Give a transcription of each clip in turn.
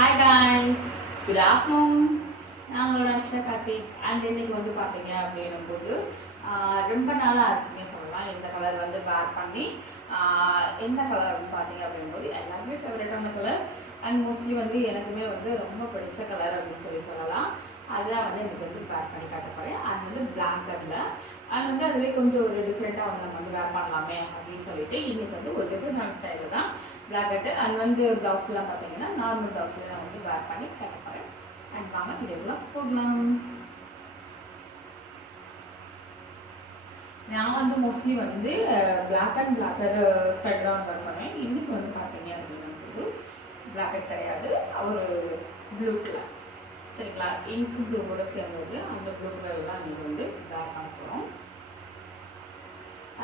Hi guys, good afternoon. நான் உங்களோட Akshaya Karthik. And இன்னைக்கு வந்து பார்த்தீங்க அப்படின்னும் போது ரொம்ப நாளாக ஆச்சுங்க சொல்லலாம். இந்த கலர் வந்து வேர் பண்ணி எந்த கலர் அப்படின்னு பார்த்தீங்க அப்படின்போது எல்லாருமே ஃபேவரட்டான கலர் அண்ட் மோஸ்ட்லி வந்து எனக்குமே வந்து ரொம்ப பிடிச்ச கலர் அப்படின்னு சொல்லலாம். அதுதான் வந்து எனக்கு வந்து வேர் பண்ணி காட்ட போகிறேன். அது வந்து பிளாக் கலரில் அது வந்து அதுவே கொஞ்சம் ஒரு டிஃப்ரெண்ட்டாக வந்து நம்ம வந்து வேர் பண்ணலாமே அப்படின்னு சொல்லிட்டு இன்னைக்கு வந்து ஒரு டிஃப்ரெண்டான ஸ்டைலில் தான் பிளாக் கட்டு அண்ட் வந்து ப்ளவுஸ்லாம் பார்த்தீங்கன்னா நார்மல் ப்ளவுஸில் நான் வந்து வேர் பண்ணி கட்ட போகிறேன். அண்ட் வாங்க வீடியோக்குலாம் போகலாம். நான் வந்து மோஸ்ட்லி வந்து பிளாக் அண்ட் பிளாக்கர் ஸ்டட் தான் வேர் பண்ணுவேன். இன்னைக்கு வந்து பார்த்தீங்க அப்படின்னா பிளாக்கெட் கிடையாது, ஒரு ப்ளூ கலர். சரிங்களா, இங்க் ப்ளூவோட சேர்ந்தது அந்த ப்ளூ கலர்லாம் நீங்கள் வந்து வேர் பண்ண போகிறோம்.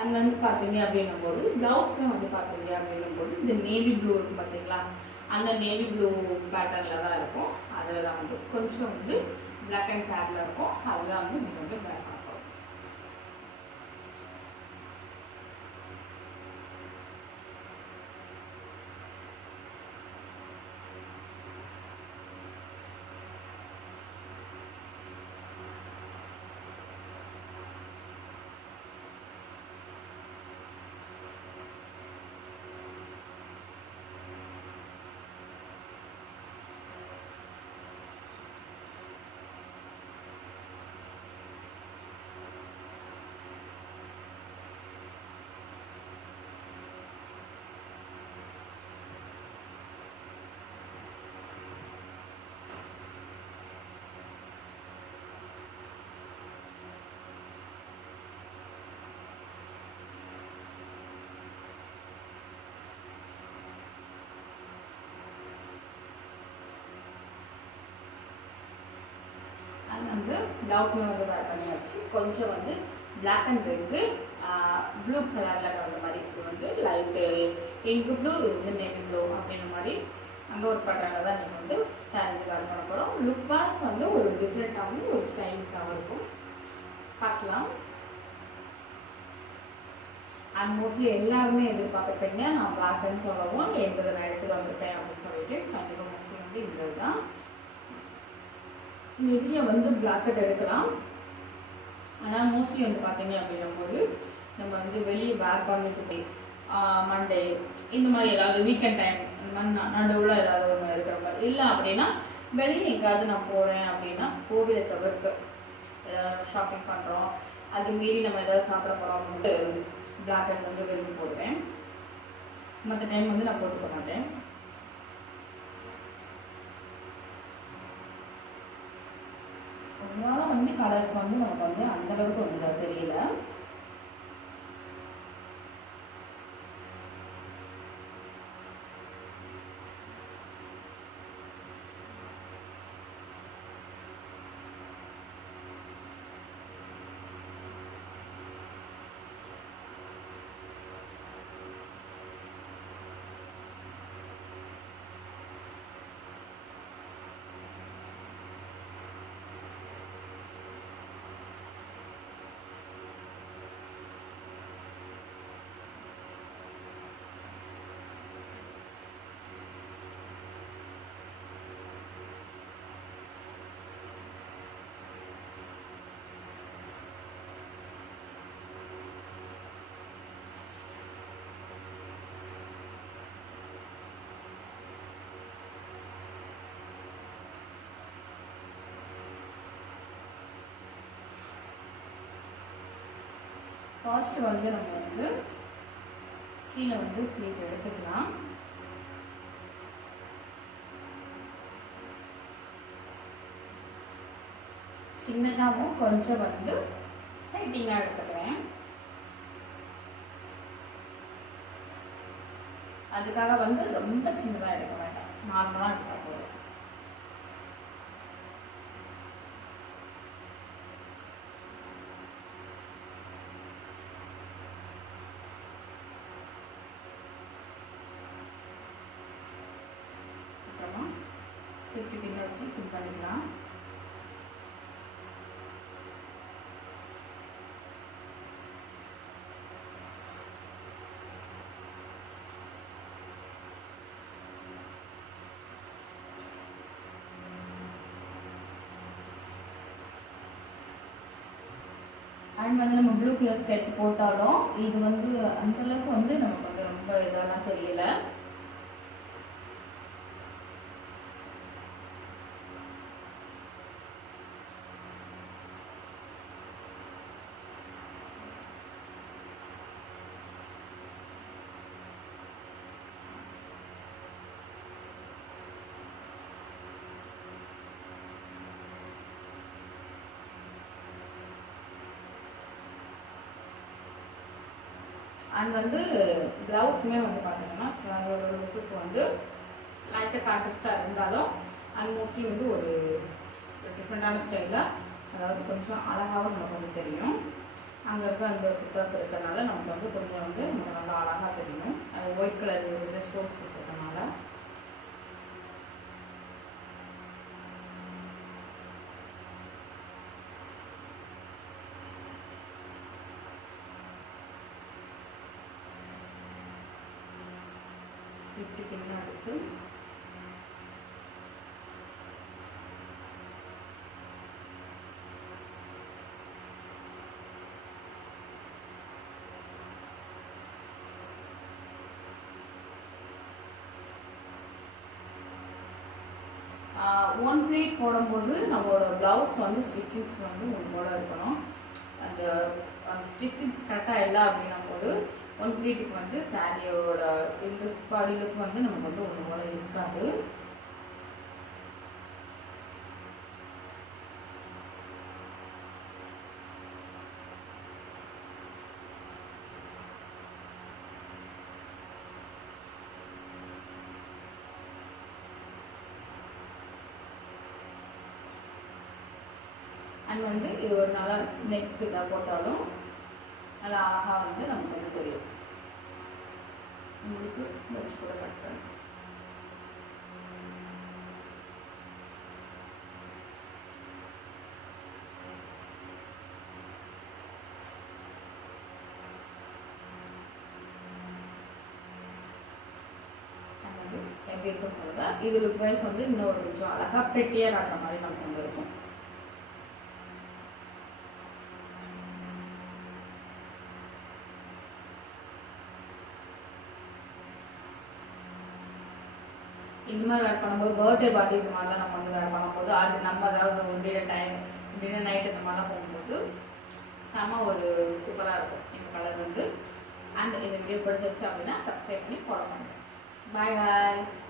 அண்ட் வந்து பார்த்தீங்க அப்படின்னும் போது ப்ளவுஸ்க்கு வந்து பார்த்தீங்க அப்படின்னும் போது இந்த நேவி ப்ளூ இருக்கும் பார்த்தீங்களா, அந்த நேவி ப்ளூ பேட்டர்னில் தான் இருக்கும். அதில் தான் வந்து கொஞ்சம் வந்து பிளாக் அண்ட் சேடில் இருக்கும். அதுதான் வந்து நீங்கள் வந்து வேர் பண்ண போகிறோம். வந்து ப்ளவுஸ்மே வந்து வேர் பண்ணியாச்சு. கொஞ்சம் வந்து பிளாக் அண்ட் ரெட்டு ப்ளூ கலரில் வந்த மாதிரி இது வந்து லைட்டு பிங்க் ப்ளூ, இது வந்து நேவி ப்ளூ அப்படின்ற மாதிரி அந்த ஒரு பட்டனை தான் நீங்கள் வந்து சாரீ வேர் பண்ண போகிறோம். லுக் வாஸ் வந்து ஒரு டிஃப்ரெண்ட்டாகவும் ஒரு ஸ்டைலிஷாகவும் இருக்கும், பார்க்கலாம். அண்ட் மோஸ்ட்லி எல்லாருமே எதிர்பார்த்துட்டீங்க நான் பிளாக்னு சொல்லவும் என்பதை நான் எடுத்துகிட்டு வந்துட்டேன் அப்படின்னு சொல்லிட்டு கண்டிப்பாக மோஸ்ட்லி வந்து இந்த தான் நிறைய வந்து பிளாக்கெட் எடுக்கலாம். ஆனால் மோஸ்ட்லி வந்து பார்த்தீங்க அப்படின்னும் போது நம்ம வந்து வெளியே வேர் பண்ணிட்டு மண்டே இந்த மாதிரி ஏதாவது வீக்கெண்ட் டைம் இந்த மாதிரி நடுவில் ஏதாவது ஒன்று இருக்கிற மாதிரி இல்லை அப்படின்னா வெளியே எங்கேயாவது நான் போகிறேன் அப்படின்னா கோவிலை தவிர்த்து ஏதாவது ஷாப்பிங் பண்ணுறோம், அது மீறி நம்ம ஏதாவது சாப்பிட போகிறோம் அப்படின்ட்டு பிளாக்கெட் வந்து வெளியே போடுவேன். மற்ற டைம் வந்து நான் போட்டுக்க மாட்டேன். அதனால வந்து கலர்ஸ் வந்து நமக்கு வந்து அந்தளவுக்கு வந்து தெரியல. ஃபர்ஸ்ட் வந்து நம்ம வந்து கீழே வந்து ப்ளீட் எடுத்துக்கலாம். சின்னதாகவும் கொஞ்சம் வந்து டைட்டிங்காக எடுத்துக்கிறேன். அதுக்காக வந்து ரொம்ப சின்னதாக எடுக்க வேண்டாம், நார்மலாக எடுத்தால் போதும். சேஃப்டி பின்னை வச்சு பின் பண்ணிக்கலாம். அண்ட் வந்து நம்ம ப்ளூ கலர் ஸ்கர்ட் போட்டாலும் இது வந்து அந்தளவுக்கு வந்து நமக்கு வந்து ரொம்ப இதெல்லாம் தெரியல. அண்ட் வந்து ப்ளவுஸுமே வந்து பார்த்தீங்கன்னா அதோட லுக்கு வந்து லைட்டாக கான்ட்ராஸ்டாக இருந்தாலும் அண்ட் மோஸ்ட்லி வந்து ஒரு டிஃப்ரெண்ட்டான ஸ்டைலில், அதாவது கொஞ்சம் அழகாகவும் நமக்கு வந்து தெரியும். அங்கங்கே அந்த புட்டாஸ் இருக்கிறதுனால நமக்கு வந்து கொஞ்சம் வந்து நமக்கு நல்லா அழகாக தெரியும். அது ஒயிட் கலர் வந்து ஸ்டோன்ஸ் இருக்கிறதுனால. இப்படி பின்னா எடுத்து ஒன் ப்ளீட் போடும்போது நம்மளோட ப்ளவுஸ் வந்து ஸ்டிச்சிங்ஸ் வந்து ஒன்றோட இருக்கணும். அந்த ஸ்டிச்சிங்ஸ் கரெக்டாக இல்லை அப்படின்னும் போது ஒன் ப்ளீட்டுக்கு வந்து சாரியோட இந்த பாடிகளுக்கு வந்து நமக்கு வந்து ஒன்றோட இருக்காது. அண்ட் வந்து இது ஒரு நல்லா நெக் இதாக போட்டாலும் நல்லா அழகாக வந்து நமக்கு வந்து தெரியும். உங்களுக்கு வச்சு கூட கட் பண்ணி எப்படி இருக்கும் சொல்லுங்க. இது லுக் வைஸ் வந்து இன்னொரு கொஞ்சம் அழகாக ப்ரெட்டியாக காட்டுற மாதிரி நமக்கு வந்து இருக்கும். இந்த மாதிரி வேர் பண்ணும்போது பர்த்டே பார்ட்டி இது மாதிரிலாம் நம்ம வந்து வேர் பண்ணும்போது அது நம்ம அதாவது டின்னர் நைட் இந்த மாதிரிலாம் போகும்போது செம ஒரு சூப்பராக இருக்கும் இந்த கலர் வந்து. அண்ட் இந்த வீடியோ பிடிச்சிருச்சு அப்படின்னா சப்ஸ்கிரைப் பண்ணி ஃபாலோ பண்ணுங்கள். Bye guys.